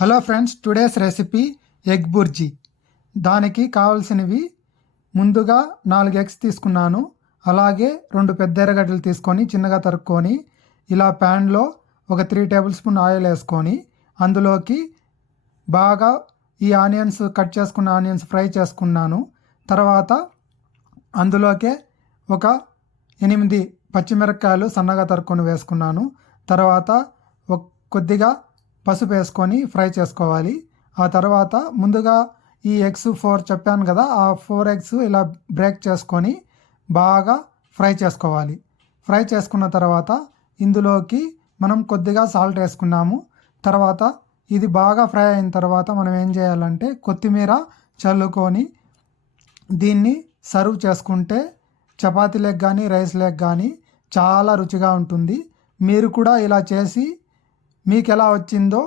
Hello friends, today's recipe egg bhurji. దానికి కావాల్సినవి ముందుగా 4 ఎగ్స్ తీసుకున్నాను. అలాగే 2 పెద్ద ఎర్రగడ్డలు తీసుకొని చిన్నగా తరుక్కొని ఇలా ప్యాన్లో ఒక 3 టేబుల్ స్పూన్ ఆయిల్ వేసుకొని అందులోకి బాగా ఈ ఆనియన్స్ కట్ చేసుకున్న ఆనియన్స్ ఫ్రై చేసుకున్నాను. తర్వాత అందులోకే ఒక 8 పచ్చిమిరపకాయలు సన్నగా తరుక్కొని వేసుకున్నాను. తర్వాత కొద్దిగా పసుపు వేసుకొని ఫ్రై చేసుకోవాలి. ఆ తర్వాత ముందుగా ఈ ఎగ్స్ 4 చెప్పాను కదా, ఆ 4 ఎగ్స్ ఇలా బ్రేక్ చేసుకొని బాగా ఫ్రై చేసుకోవాలి. ఫ్రై చేసుకున్న తర్వాత ఇందులోకి మనం కొద్దిగా సాల్ట్ వేసుకున్నాము. తర్వాత ఇది బాగా ఫ్రై అయిన తర్వాత మనం ఏం చేయాలంటే కొత్తిమీర చల్లుకొని దీన్ని సర్వ్ చేసుకుంటే చపాతీలకు కానీ రైస్లకు కానీ చాలా రుచిగా ఉంటుంది. మీరు కూడా ఇలా చేసి మీకు ఎలా వచ్చిందో